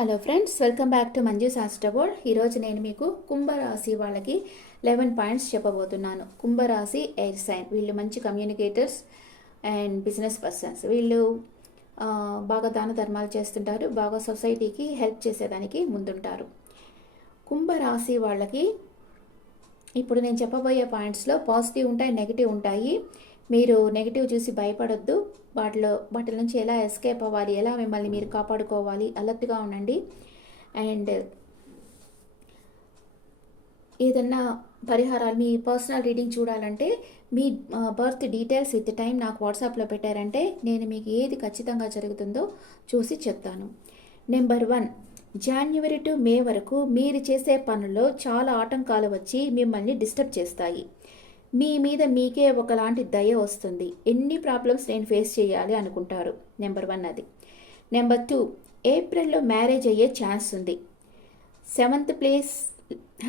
Hello friends, welcome back to Manju శాస్త్రబోర్డ్. ఈరోజు నేను మీకు కుంభరాశి వాళ్ళకి 11 పాయింట్స్ చెప్పబోతున్నాను. కుంభరాశి ఎయిర్ సైన్, వీళ్ళు మంచి కమ్యూనికేటర్స్ అండ్ బిజినెస్ పర్సన్స్. వీళ్ళు బాగా దాన ధర్మాలు చేస్తుంటారు, బాగా సొసైటీకి హెల్ప్ చేసేదానికి ముందుంటారు. కుంభరాశి వాళ్ళకి ఇప్పుడు నేను చెప్పబోయే పాయింట్స్లో పాజిటివ్ ఉంటాయి, నెగిటివ్ ఉంటాయి. మీరు నెగిటివ్ చూసి భయపడొద్దు. వాటి నుంచి ఎలా ఎస్కేప్ అవ్వాలి, ఎలా మిమ్మల్ని మీరు కాపాడుకోవాలి, అలర్ట్గా ఉండండి. అండ్ ఏదన్నా పరిహారాలు, మీ పర్సనల్ రీడింగ్ చూడాలంటే మీ బర్త్ డీటెయిల్స్ విత్ టైం నాకు వాట్సాప్లో పెట్టారంటే నేను మీకు ఏది ఖచ్చితంగా జరుగుతుందో చూసి చెప్తాను. నెంబర్ 1, జనవరి టు మే వరకు మీరు చేసే పనుల్లో చాలా ఆటంకాలు వచ్చి మిమ్మల్ని డిస్టర్బ్ చేస్తాయి. మీ మీద మీకే ఒకలాంటి దయ వస్తుంది. ఎన్ని ప్రాబ్లమ్స్ నేను ఫేస్ చేయాలి అనుకుంటారు. నెంబర్ 1 అది. నెంబర్ 2, ఏప్రిల్లో మ్యారేజ్ అయ్యే ఛాన్స్ ఉంది. 7th ప్లేస్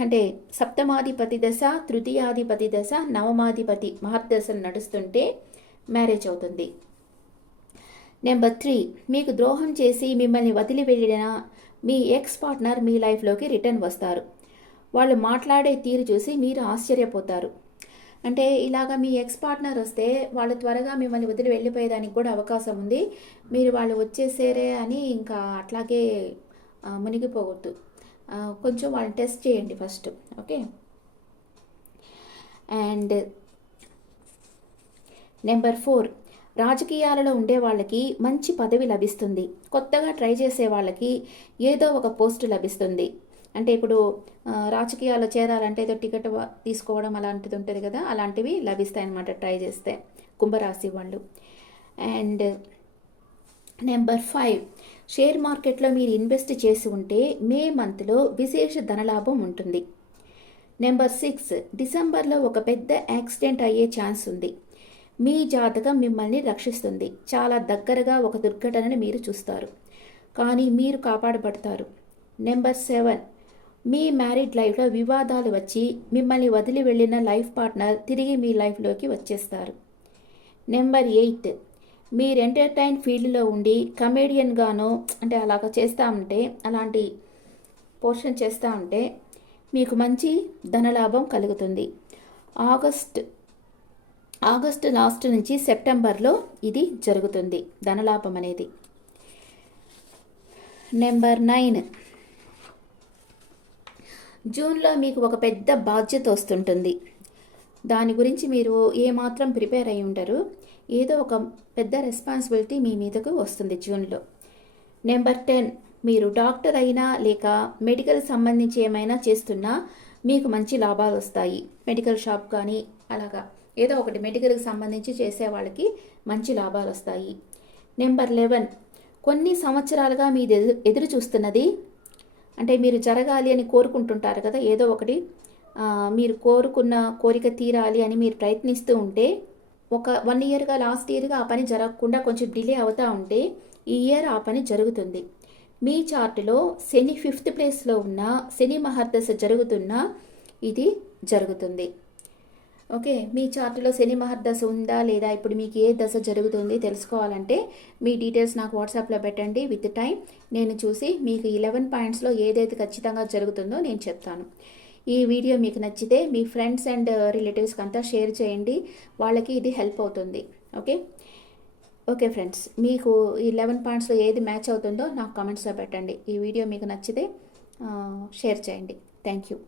అంటే సప్తమాధిపతి దశ, తృతీయాధిపతి దశ, నవమాధిపతి మహర్దశలు నడుస్తుంటే మ్యారేజ్ అవుతుంది. నెంబర్ 3, మీకు ద్రోహం చేసి మిమ్మల్ని వదిలి వెళ్ళిన మీ ఎక్స్ పార్ట్నర్ మీ లైఫ్లోకి రిటర్న్ వస్తారు. వాళ్ళు మాట్లాడే తీరు చూసి మీరు ఆశ్చర్యపోతారు. అంటే ఇలాగా మీ ఎక్స్ పార్ట్నర్ వస్తే వాళ్ళు త్వరగా మిమ్మల్ని వదిలి వెళ్ళిపోయేదానికి కూడా అవకాశం ఉంది. మీరు వాళ్ళు వచ్చేసారే అని ఇంకా అట్లాగే మునిగిపోవద్దు. కొంచెం వాళ్ళని టెస్ట్ చేయండి ఫస్ట్. ఓకే. అండ్ నెంబర్ 4, రాజకీయాలలో ఉండే వాళ్ళకి మంచి పదవి లభిస్తుంది. కొత్తగా ట్రై చేసే వాళ్ళకి ఏదో ఒక పోస్టు లభిస్తుంది. అంటే ఇప్పుడు రాజకీయాల్లో చేరాలంటే ఏదో టికెట్ తీసుకోవడం అలాంటిది ఉంటుంది కదా, అలాంటివి లభిస్తాయి అన్నమాట ట్రై చేస్తే కుంభరాశి వాళ్ళు. అండ్ నెంబర్ 5, షేర్ మార్కెట్లో మీరు ఇన్వెస్ట్ చేసి ఉంటే మే మంత్లో విశేష ధనలాభం ఉంటుంది. నెంబర్ 6, డిసెంబర్లో ఒక పెద్ద యాక్సిడెంట్ అయ్యే ఛాన్స్ ఉంది. మీ జాతకం మిమ్మల్ని రక్షిస్తుంది. చాలా దగ్గరగా ఒక దుర్ఘటనని మీరు చూస్తారు, కానీ మీరు కాపాడబడతారు. నెంబర్ 7, మీ మ్యారీడ్ లైఫ్లో వివాదాలు వచ్చి మిమ్మల్ని వదిలి వెళ్ళిన లైఫ్ పార్ట్నర్ తిరిగి మీ లైఫ్లోకి వచ్చేస్తారు. నెంబర్ 8, మీరు ఎంటర్టైన్ ఫీల్డ్లో ఉండి కమేడియన్గానో అంటే అలాగ చేస్తూ ఉంటే, అలాంటి పోర్షన్ చేస్తూ ఉంటే మీకు మంచి ధనలాభం కలుగుతుంది. ఆగస్ట్ లాస్ట్ నుంచి సెప్టెంబర్లో ఇది జరుగుతుంది, ధనలాభం అనేది. నెంబర్ 9, జూన్లో మీకు ఒక పెద్ద బాధ్యత వస్తుంటుంది. దాని గురించి మీరు ఏమాత్రం ప్రిపేర్ అయి ఉంటారు. ఏదో ఒక పెద్ద రెస్పాన్సిబిలిటీ మీ మీదకు వస్తుంది జూన్లో. నెంబర్ 10, మీరు డాక్టర్ అయినా లేక మెడికల్ సంబంధించి ఏమైనా చేస్తున్నా మీకు మంచి లాభాలు వస్తాయి. మెడికల్ షాప్ కానీ అలాగా ఏదో ఒకటి మెడికల్కి సంబంధించి చేసే వాళ్ళకి మంచి లాభాలు వస్తాయి. నెంబర్ 11, కొన్ని సంవత్సరాలుగా మీరు ఎదురు చూస్తున్నది అంటే మీరు జరగాలి అని కోరుకుంటుంటారు కదా, ఏదో ఒకటి మీరు కోరుకున్న కోరిక తీరాలి అని మీరు ప్రయత్నిస్తూ ఉంటే ఒక 1 ఇయర్గా లాస్ట్ ఇయర్గా ఆ పని జరగకుండా కొంచెం డిలే అవుతూ ఉంటే ఈ ఇయర్ ఆ పని జరుగుతుంది. మీ చార్టులో శని 5th ప్లేస్లో ఉన్న శని మహర్దశ జరుగుతున్నా ఇది జరుగుతుంది. ఓకే. మీ చార్టులో శని మహర్దశ ఉందా లేదా, ఇప్పుడు మీకు ఏ దశ జరుగుతుంది తెలుసుకోవాలంటే మీ డీటెయిల్స్ నాకు వాట్సాప్లో పెట్టండి విత్ టైం. నేను చూసి మీకు 11 పాయింట్స్లో ఏదైతే ఖచ్చితంగా జరుగుతుందో నేను చెప్తాను. ఈ వీడియో మీకు నచ్చితే మీ ఫ్రెండ్స్ అండ్ రిలేటివ్స్కి అంతా షేర్ చేయండి, వాళ్ళకి ఇది హెల్ప్ అవుతుంది. ఓకే ఓకే ఫ్రెండ్స్, మీకు ఈ 11 పాయింట్స్లో ఏది మ్యాచ్ అవుతుందో నాకు కామెంట్స్లో పెట్టండి. ఈ వీడియో మీకు నచ్చితే షేర్ చేయండి. Thank you.